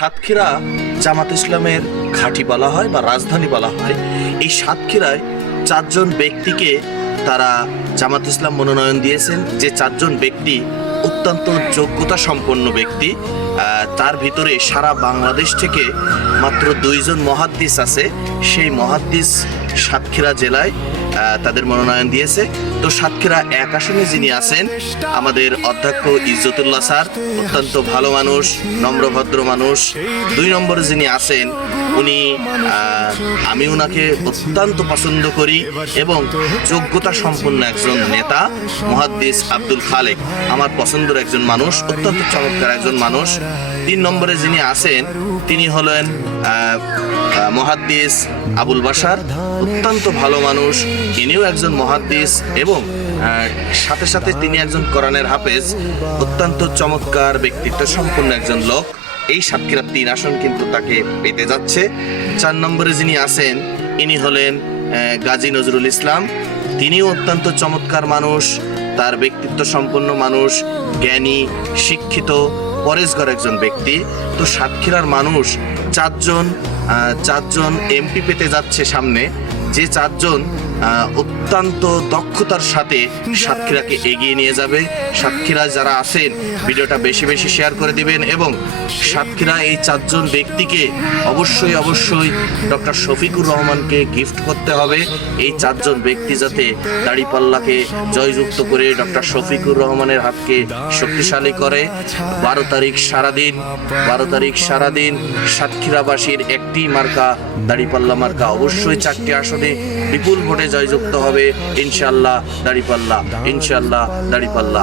সাতক্ষীরা জামাত ইসলামের ঘাঁটি বলা হয় বা রাজধানী বলা হয়। এই সাতক্ষীরায় চারজন ব্যক্তিকে তারা জামাত ইসলাম মনোনয়ন দিয়েছেন, যে চারজন ব্যক্তি অত্যন্ত যোগ্যতা সম্পন্ন ব্যক্তি। তার ভিতরে সারা বাংলাদেশ থেকে মাত্র 2 জন মুহাদ্দিস আছে। সেই মুহাদ্দিস সাতক্ষীরা জেলায় তাদের মনোনয়ন দিয়েছে। তো সাতক্ষীরা 1 আসনে যিনি আছেন আমাদের অধ্যক্ষ ইজ্জতুল্লাহ স্যার, অত্যন্ত ভালো মানুষ, নম্রভদ্র মানুষ। 2 নম্বরে যিনি আছেন উনি আমি ওনাকে অত্যন্ত পছন্দ করি এবং যোগ্যতা সম্পন্ন একজন নেতা, মুহাদ্দিস আব্দুল খালেক, আমার পছন্দের একজন মানুষ, অত্যন্ত চমৎকার একজন মানুষ। 3 নম্বরে যিনি আছেন তিনি হলেন মুহাদ্দিস আবুল বাশার, অত্যন্ত ভালো মানুষ, ইনিও একজন মুহাদ্দিস এবং সাথে সাথে তিনি একজন কোরআনের হাফেজ, অত্যন্ত চমৎকার ব্যক্তিত্ব সম্পন্ন একজন লোক। এই সাতক্ষীরা 3 আসন কিন্তু তাকে পেতে যাচ্ছে। 4 নম্বরে যিনি আছেন ইনি হলেন গাজী নজরুল ইসলাম, তিনিও অত্যন্ত চমৎকার মানুষ, তার ব্যক্তিত্ব সম্পন্ন মানুষ, জ্ঞানী, শিক্ষিত, পরেশঘর একজন ব্যক্তি। তো সাতক্ষীরার মানুষ চারজন এমপি পেতে যাচ্ছে সামনে, যে 4 জন অত্যন্ত দক্ষতার সাথে সাতক্ষীরাকে এগিয়ে নিয়ে যাবে। সাতক্ষীরা যারা আছেন ভিডিওটা বেশি বেশি শেয়ার করে দিবেন এবং সাতক্ষীরা এই 4 জন ব্যক্তিকে অবশ্যই ডক্টর শফিকুর রহমানকে গিফট করতে হবে। এই 4 জন ব্যক্তি যাতে দাড়িপাল্লাকে জয়যুক্ত করে ডক্টর শফিকুর রহমানের হাতকে শক্তিশালী করে। 12 তারিখ সারাদিন সাতক্ষীরাবাসীর একটি মার্কা, দাড়িপাল্লা মার্কা। অবশ্যই 4টি আসনে বিপুল ভোটে জয়যুক্ত হবে ইনশাআল্লাহ দাড়িপাল্লা, ইনশাআল্লাহ দাড়িপাল্লা।